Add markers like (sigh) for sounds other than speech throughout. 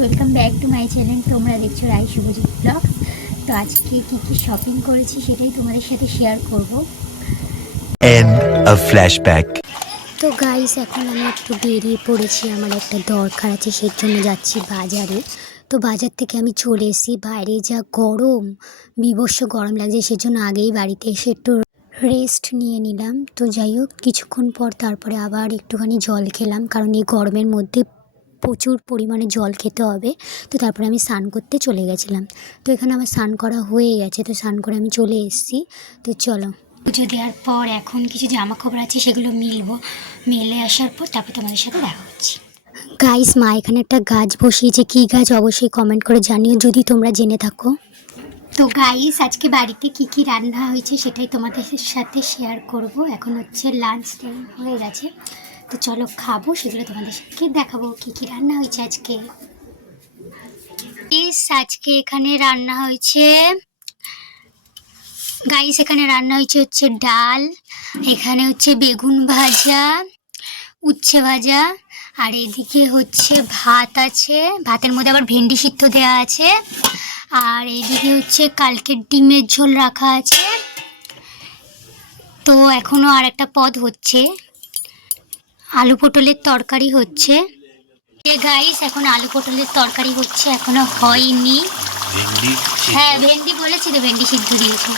Welcome back to my channel তোমরা দেখছ রাই Subhajit blog তো আজকে কী কী শপিং করেছি সেটাই তোমাদের সাথে শেয়ার করব। তো গাইস এখন আমি একটু বেরিয়ে পড়েছি। আমার একটা দরকার আছে সেই জন্য যাচ্ছি বাজারে। তো বাজার থেকে আমি চলে এসেছি। বাইরে যা গরম বিভৎস গরম লাগছে সেজন্য আগেই বাড়িতে এসে একটু রেস্ট নিয়ে নিলাম। তো যাই হোক কিছুক্ষণ পর তারপরে আবার একটুখানি জল খেলাম কারণ এই গরমের মধ্যে প্রচুর পরিমাণে জল খেতে হবে। তো তারপরে আমি স্নান করতে চলে গেছিলাম। তো এখানে আমার স্নান করা হয়ে গেছে। তো স্নান করে আমি চলে এসেছি। তো চলো। পুজো দেওয়ার পর এখন কিছু জামা কাপড় আছে, সেগুলো মিলবো। মেলে আসার পর তারপর তোমাদের সাথে দেখা হচ্ছে। গাইস মা, এখানে একটা গাছ বসিয়েছে। কী গাছ? অবশ্যই কমেন্ট করে জানিও, যদি তোমরা জেনে থাকো। তো গাইস আজকে বাড়িতে কি কি রান্না হয়েছে সেটাই তোমাদের সাথে শেয়ার করব। এখন হচ্ছে লাঞ্চ টাইম হয়ে গেছে। তো চলো খাব, সেগুলো তোমাদের সাথে দেখাবো কি কি রান্না হয়েছে আজকে। আজকে এখানে রান্না হয়েছে গাইস এখানে রান্না হয়েছে হচ্ছে ডাল, এখানে হচ্ছে বেগুন ভাজা, উচ্ছে ভাজা, আর এদিকে হচ্ছে ভাত আছে, ভাতের মধ্যে আবার ভেন্ডি সিদ্ধ দেওয়া আছে, আর এদিকে হচ্ছে কালকের ডিমের ঝোল রাখা আছে। তো এখনও আর একটা পদ হচ্ছে। আলু পটলের তরকারি হচ্ছে। এ গাইস এখন আলু পটলের তরকারি হচ্ছে এখনও হয়নি। হ্যাঁ ভেন্ডি বলেছি তো ভেন্ডি সিদ্ধ দিয়েছে।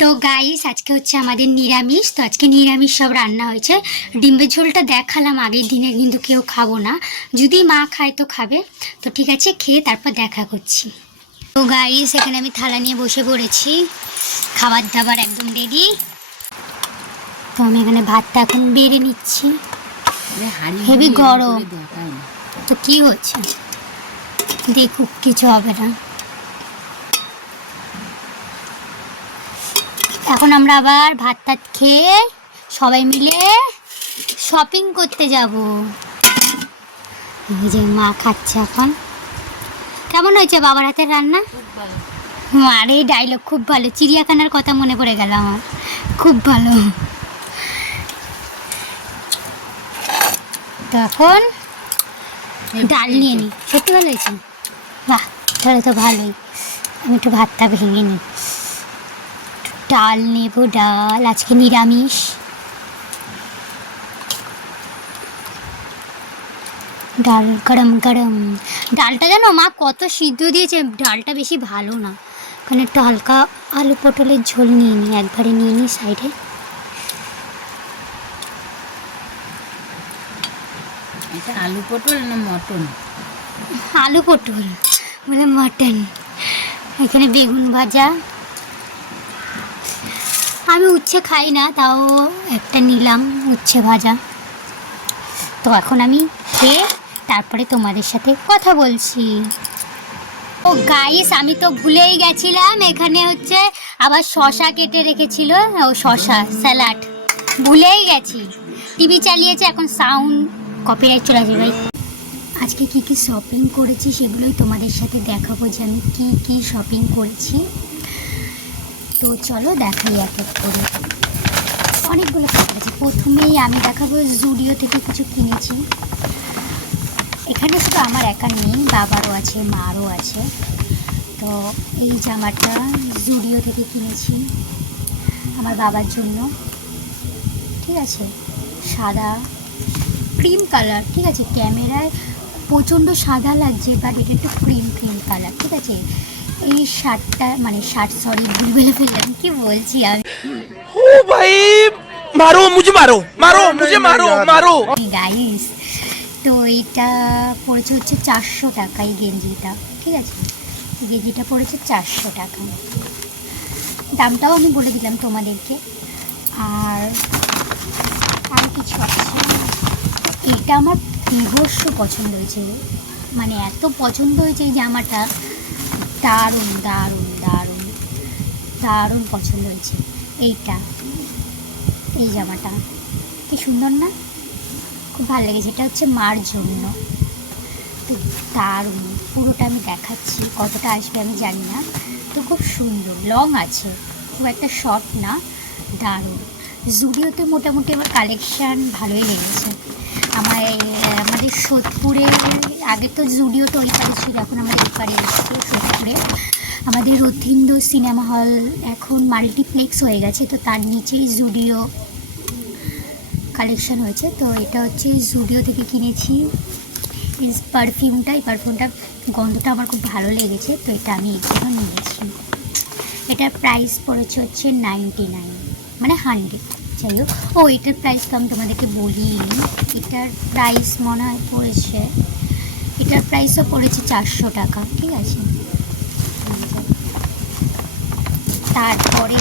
তো গাইস আজকে হচ্ছে আমাদের নিরামিষ তো আজকে নিরামিষ সব রান্না হয়েছে। ডিম্বের ঝোলটা দেখালাম আগের দিনে কিন্তু কেউ খাব না। যদি মা খায় তো খাবে। তো ঠিক আছে খেয়ে তারপর দেখা করছি। তো গাইস এখানে আমি থালা নিয়ে বসে পড়েছি। খাবার দাবার একদম রেডি তো আমি এখানে ভাতটা এখন বেড়ে নিচ্ছি। হেভি গরম। তো কি হচ্ছে? দেখুক কিছু হবে না। এখন আমরা আবার ভাত টাত খেয়ে সবাই মিলে শপিং করতে যাব। এই যে মা খাচ্ছে এখন। কেমন হয়েছে বাবার হাতের রান্না? আর এই ডায়লগ খুব ভালো। চিড়িয়াখানার কথা মনে পড়ে গেল আমার। খুব ভালো। তো এখন ডাল নিয়ে নিই। সত্যি ভালো হয়েছে বাহ তাহলে তো ভালোই। আমি একটু ভাতটা ভেঙে নিই। ডাল নেব ডাল আজকে নিরামিষ। ডাল গরম গরম। ডালটা জানো মা কত সিদ্ধ দিয়েছে ডালটা বেশি ভালো না। ওখানে একটু হালকা আলু পটলের ঝোল নিয়ে নিই একবারে নিয়ে নিই সাইডে। আলু পটল না মটন? আলু পটল মানে মাটন। এখানে বেগুন ভাজা। আমি উচ্ছে খাই না, তাও একটা নিলাম উচ্ছে ভাজা। তো এখন আমি খেয়ে তারপরে তোমাদের সাথে কথা বলছি। ও গাইস আমি তো ভুলেই গেছিলাম, এখানে হচ্ছে আবার শশা কেটে রেখেছিল। ও শশা স্যালাড ভুলেই গেছি। টিভি চালিয়েছে, এখন সাউন্ড কপিরাইট চলে যাবে ভাই। আজকে কি কি শপিং করেছি সেগুলোই তোমাদের সাথে দেখাবো যে আমি কি কি শপিং করেছি। তো চলো দেখাই এক এক করে। অনেকগুলো আছে প্রথমেই আমি দেখাবো জুডিও থেকে কিছু কিনেছি। এখানে শুধু আমার একা নেই, বাবারও আছে, মারও আছে। তো এই জামাটা জুডিও থেকে কিনেছি আমার বাবার জন্য। ঠিক আছে? সাদা ক্রিম কালার ঠিক আছে? ক্যামেরায় প্রচণ্ড সাদা লাগছে বাট এটা একটু ক্রিম ক্রিম কালার ঠিক আছে? এই শার্টটা মানে শার্ট সরি ভুল বলে ফেললাম কি বলছি আমি? ও ভাই মারো মুঝে মারো মারো মুঝে মারো মারো। গাইস তো এটা পড়েছে হচ্ছে চারশো টাকা এই গেঞ্জিটা ঠিক আছে? গেঞ্জিটা পড়েছে চারশো টাকা। দামটাও আমি বলে দিলাম তোমাদেরকে। আর আর কিছু আছে? এটা আমার বিভস্য পছন্দ হয়েছে। মানে এত পছন্দ হয়েছে এই জামাটা দারুণ দারুণ দারুণ দারুণ পছন্দ হয়েছে। এইটা, এই জামাটা। কি সুন্দর না? খুব ভালো লেগেছে। এটা হচ্ছে মার জন্য। তো দারুণ। পুরোটা আমি দেখাচ্ছি, কতটা আসবে আমি জানি না। তো খুব সুন্দর লং আছে। খুব একটা শর্ট না, দারুণ। জুডিওতে মোটামুটি আমার কালেকশান ভালোই লেগেছে। আমার এই, আমাদের সোদপুরে আগে তো জুডিও তো ওই ছিল এখন আমাদের এই পারে এসছে সোদপুরে। আমাদের রথীন্দ্র সিনেমা হল এখন মাল্টিপ্লেক্স হয়ে গেছে তো তার নিচেই জুডিও কালেকশন হয়েছে। তো এটা হচ্ছে জুডিও থেকে কিনেছি। পারফিউমটা এই পারফিউমটা গন্ধটা আমার খুব ভালো লেগেছে তো এটা আমি এই জন্য নিয়েছি। এটার প্রাইস পড়েছে হচ্ছে নাইনটি নাইন মানে হান্ড্রেড যাই হোক ও, এটার প্রাইস তো আমি তোমাদেরকে বলিনি এটার প্রাইস মনে হয় পড়েছে, এটার প্রাইসও পড়েছে চারশো টাকা, ঠিক আছে? তারপরে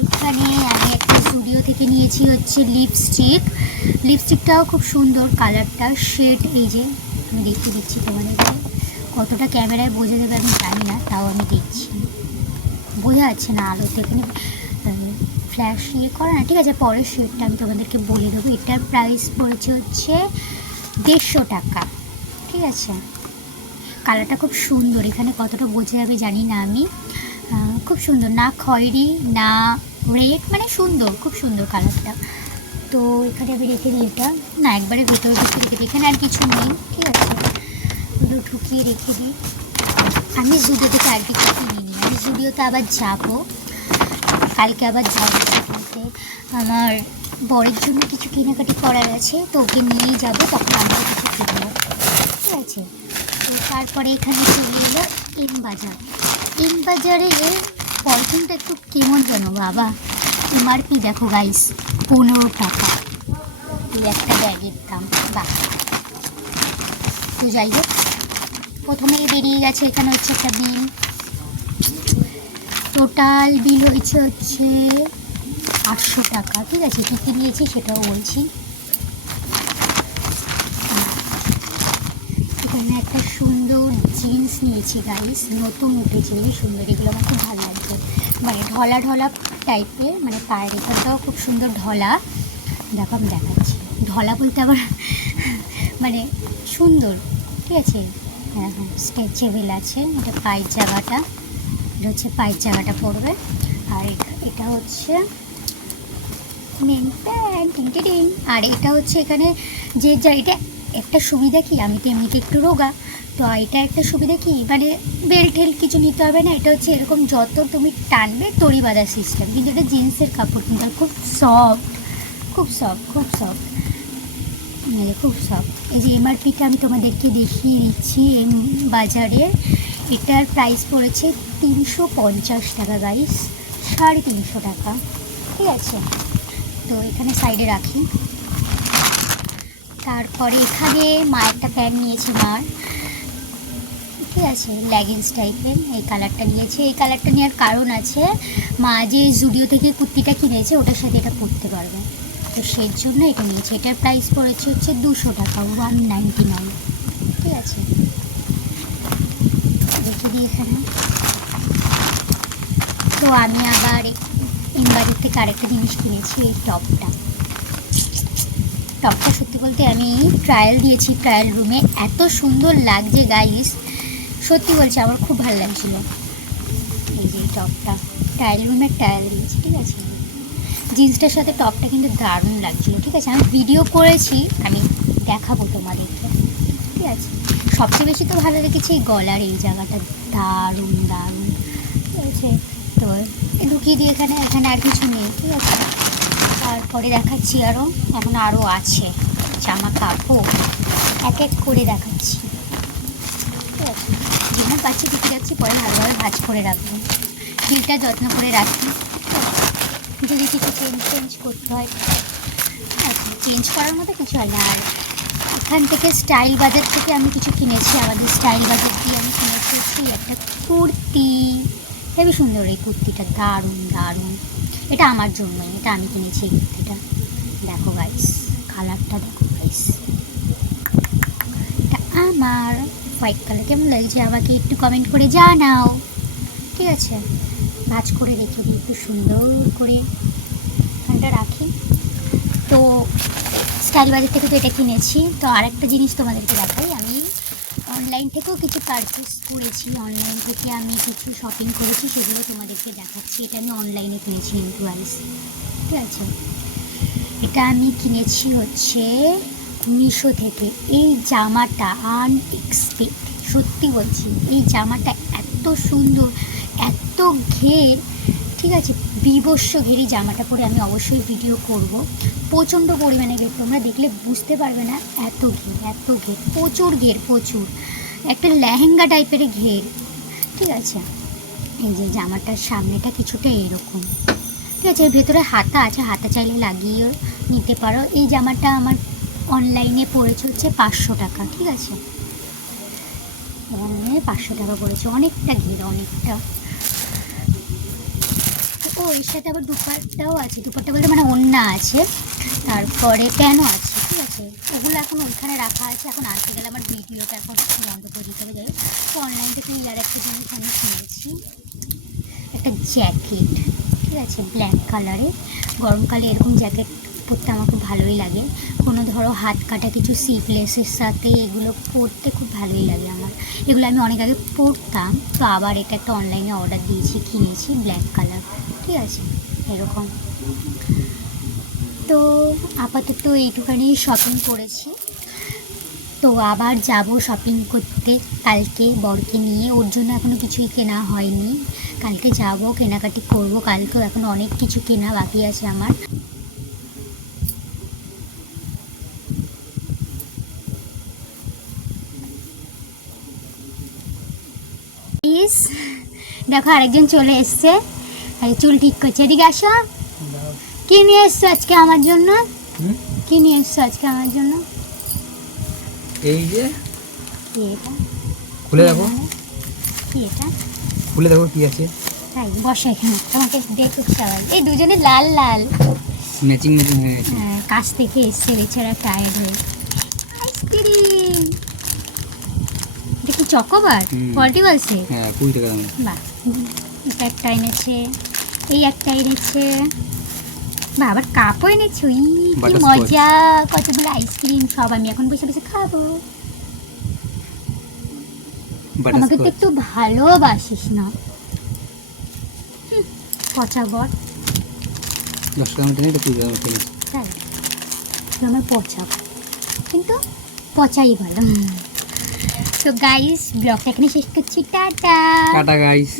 এখানে আমি একটা স্টুডিও থেকে নিয়েছি হচ্ছে লিপস্টিক লিপস্টিকটাও খুব সুন্দর কালারটা শেড এই যে আমি দেখিয়ে দিচ্ছি তোমাদেরকে। কতটা ক্যামেরায় বোঝা যাবে আমি জানি না, তাও আমি দেখছি। বোঝা যাচ্ছে না আলোতে, এখানে ফ্ল্যাশ ইয়ে করা। না ঠিক আছে, পরের শেডটা আমি তোমাদেরকে বলে দেবো। এটার প্রাইস পড়েছে হচ্ছে দেড়শো টাকা। ঠিক আছে? কালারটা খুব সুন্দর। এখানে কতটা বোঝা যাবে জানি না আমি। খুব সুন্দর। না খয়েরি, না রেড মানে সুন্দর, খুব সুন্দর কালারটা তো এখানে আমি রেখে দিই এটা। না, একবারে ভেতরে ঢুকিয়ে রেখে দিই। এখানে আর কিছু নেই। ঠিক আছে? এগুলো ঢুকিয়ে রেখে দিই। আমি জুডিও থেকে আর কিছু কিনিনি। আমি জুডিওতে আবার যাব। কালকে আবার যাব সেখানতে আমার বরের জন্য কিছু কেনাকাটি করার আছে, তো ওকে নিয়ে যাব, তখন আমরা কিছু কিনবো। ঠিক আছে? তো তারপরে এখানে চলে এলো এম বাজার। এম বাজারে পলিথিনটা একটু কেমন যেন, বাবা। এমআরপি দেখো গাইস পনেরো টাকা। এই একটা ব্যাগের দাম, বাহ। তো যাই হোক, প্রথমেই বেরিয়ে গেছে এখানে হচ্ছে একটা বিল টোটাল বিল হয়েছে হচ্ছে আটশো টাকা। ঠিক আছে কী কী নিয়েছি সেটাও বলছি। এখানে একটা সুন্দর জিন্স নিয়েছি গাইস নতুন উঠেছে সুন্দর। এগুলো আমার খুব ভালো লাগছে। মানে ঢলা ঢলা টাইপের মানে পায়ের এখানটাও খুব সুন্দর ঢলা। দেখো, আমি দেখাচ্ছি। ঢলা বলতে আবার (laughs) মানে সুন্দর। ঠিক আছে? হ্যাঁ হ্যাঁ স্ট্রেচেবেল আছে। এটা পায়ের জায়গাটা এটা হচ্ছে পায়ের জায়গাটা পড়বে। আর এটা- হচ্ছে মেন প্যান্ট টিং টিং টিং। আর এটা হচ্ছে এখানে যে যা, এটা একটা সুবিধা কি? আমি তো এমনিতে একটু রোগা। তো এটা একটা সুবিধা কি? মানে বেল্ট টেল্ট কিছু নিতে হবে না? এটা হচ্ছে এরকম যত তুমি টানবে তড়ি বাঁধা সিস্টেম কিন্তু এটা জিন্সের কাপড়, কিন্তু খুব সফট খুব সফট খুব সফট মানে খুব সফট এই যে এমআরপিটা আমি তোমাদেরকে দেখিয়ে দিচ্ছি বাজারে এটার প্রাইস পড়েছে তিনশো পঞ্চাশ টাকা গাইস সাড়ে তিনশো টাকা। ঠিক আছে? তো এখানে সাইডে রাখি। তারপরে এখানে মা একটা প্যান্ট নিয়েছে মার। ঠিক আছে? লেগিংস টাইপের এই কালারটা নিয়েছে। এই কালারটা নেওয়ার কারণ আছে, মা যে জুডিও থেকে কুর্তিটা কিনেছে, ওটার সাথে এটা পরতে পারবে। তো সেই জন্য এটা নিয়েছে। এটার প্রাইস পড়েছে হচ্ছে দুশো টাকা ওয়ান নাইনটি নাইন ঠিক আছে রেখে দিই এখানে তো আমি আবার ইনবাড়ির থেকে আরেকটা জিনিস কিনেছি, এই টপটা। টপটা সত্যি বলতে আমি ট্রায়াল দিয়েছি ট্রায়াল রুমে এত সুন্দর লাগছে গাইস সত্যি বলছি, আমার খুব ভালো লাগছিল। এই যে টপটা। ট্রায়াল রুমে ট্রায়াল দিয়েছি, ঠিক আছে? জিন্সটার সাথে টপটা কিন্তু দারুণ লাগছিল, ঠিক আছে? আমি ভিডিও করেছি, আমি দেখাবো তোমাদেরকে, ঠিক আছে? সবচেয়ে বেশি তো ভালো লেগেছে এই গলার এই জায়গাটা। দারুণ দারুণ, ঠিক আছে? তো এ ঢুকিয়ে দিই এখানে? এখানে আর কিছু নেই, ঠিক আছে? তারপরে দেখাচ্ছি আরও এখন আরও আছে জামা কাপড়। এক এক করে দেখাচ্ছি। যেমন পাচ্ছি ঢুকে যাচ্ছি, পরে ভালোভাবে ভাজ করে রাখব। ডিলটা যত্ন করে রাখি। যদি কিছু চেঞ্জ চেঞ্জ করতে হয়। চেঞ্জ করার মতো কিছু হয় না। আর এখান থেকে স্টাইল বাজার থেকে আমি কিছু কিনেছি। আমাদের স্টাইল বাজার দিয়ে আমি কিনেছি একটা কুর্তি। হেবি সুন্দর এই কুর্তিটা, দারুণ দারুণ। এটা আমার জন্যই, এটা আমি কিনেছি এই কুর্তিটা। দেখো গাইস কালারটা দেখো গাইস এটা আমার হোয়াইট কালার কেমন লাগছে? আমাকে একটু কমেন্ট করে জানাও। ঠিক আছে? ভাজ করে রেখে দিই, একটু সুন্দর করে। এখানটা রাখি। তো স্টাইল বাজার থেকে তো এটা কিনেছি। তো আরেকটা জিনিস তোমাদেরকে দেখাই। আমি অনলাইন থেকেও কিছু পারচেস করেছি অনলাইন থেকে আমি কিছু শপিং করেছি, সেগুলো তোমাদেরকে দেখাচ্ছি। এটা আমি অনলাইনে কিনেছি কিন্তু আইস ঠিক আছে? এটা আমি কিনেছি হচ্ছে মিশো থেকে। এই জামাটা আনএক্সপেক্ট সত্যি বলছি, এই জামাটা এত সুন্দর, এত ঘের, ঠিক আছে? বিবস্ব ঘেরি জামাটা পরে আমি অবশ্যই ভিডিও করব। প্রচণ্ড পরিমাণে ঘের, তোমরা দেখলে বুঝতে পারবে না, এত ঘের এত ঘের, প্রচুর ঘের, প্রচুর। একটা লেহেঙ্গা টাইপের ঘের। ঠিক আছে? এই যে জামাটার সামনেটা কিছুটা এরকম। ঠিক আছে, এর ভেতরে হাতা আছে, হাতা চাইলে লাগিয়েও নিতে পারো। এই জামাটা আমার অনলাইনে পড়েছে হচ্ছে পাঁচশো টাকা, ঠিক আছে? অনলাইনে পাঁচশো টাকা পড়েছে, অনেকটা ঘির, অনেকটা। ও, এর সাথে আবার দুপাট্টাও আছে। দুপাট্টা বলতে মানে অন্যা আছে, তারপরে প্যানও আছে। আছে। ওগুলো এখন ওইখানে রাখা আছে। এখন আসতে গেলে আমার ভিডিওটা এখন বন্ধ করে দিতে হবে, যাই তো অনলাইন থেকে এই আর একটা জিনিস আমি কিনেছি। একটা জ্যাকেট ঠিক আছে? ব্ল্যাক কালারে গরমকালে এরকম জ্যাকেট পরতে আমার খুব ভালোই লাগে। কোনো ধরো হাত কাটা কিছু সিপলেসের সাথে এগুলো পরতে খুব ভালোই লাগে আমার। এগুলো আমি অনেক আগে পরতাম, তো আবার এটা একটা অনলাইনে অর্ডার দিয়েছি, কিনেছি ব্ল্যাক কালার ঠিক আছে? এরকম। তো আপাতত এইটুখানি শপিং করেছি। তো আবার যাব শপিং করতে। কালকে বরকে নিয়ে। ওর জন্য এখনও কিছুই কেনা হয়নি। কালকে যাব, কেনাকাটি করব। কালকেও এখন অনেক কিছু কেনা বাকি আছে আমার। দেখো আরেকজন চলে এসছে। চুল ঠিক করছে। এদিকে আসো। কি নিয়ে এসছো আজকে আমার জন্য? কি নিয়ে এসছো আজকে আমার জন্য? এই যে? কি এটা? খুলে দেখো। কি এটা? খুলে দেখো কি আছে। তাই বসো এখানে তোমাকে দেখুক সবাই এই দুজনে লাল লাল। ম্যাচিং ম্যাচিং হয়ে গেছে। হ্যাঁ, কাছ থেকে এসছে বেচারা টায়ার্ড হয়ে। আইসক্রিম এটা কি চকোবার। ফর্টি বলছে? হ্যাঁ কুড়ি টাকা দাম বাহ এটা একটা এনেছে এই একটা এনেছে। বা আবার কাপও এনেছে কি মজা। কতগুলো আইসক্রিম সব আমি এখন বসে বসে খাব। আমাকে তো একটু ভালোবাসিস না। পচা বট। দশ টাকা নেই। তাই আমার পচা। কিন্তু পচাই ভালো। তো গাইস ব্লগটা এখানে শেষ করছি। টাটা। টাটা গাইস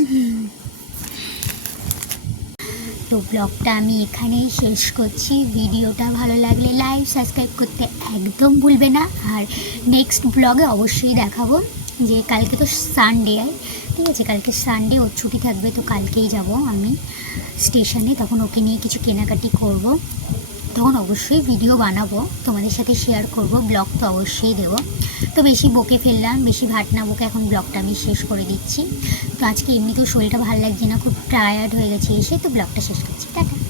তো ব্লগটা আমি এখানেই শেষ করছি। ভিডিওটা ভালো লাগলে লাইক, সাবস্ক্রাইব করতে একদম ভুলবে না। আর নেক্সট ব্লগে অবশ্যই দেখাবো যে কালকে তো সানডে ঠিক আছে, কালকে সানডে ওর ছুটি থাকবে, তো কালকেই যাব আমি স্টেশনে তখন ওকে নিয়ে কিছু কেনাকাটি করব। তখন অবশ্যই ভিডিও বানাবো। তোমাদের সাথে শেয়ার করব। ব্লগ তো অবশ্যই দেবো। তো বেশি বকে ফেললাম, বেশি ভাট না বকে এখন ব্লগটা আমি শেষ করে দিচ্ছি। তো আজকে এমনিতেও শরীরটা ভালো লাগছে না, খুব টায়ার্ড হয়ে গেছে এসে, তো ব্লগটা শেষ করছি। টাটা।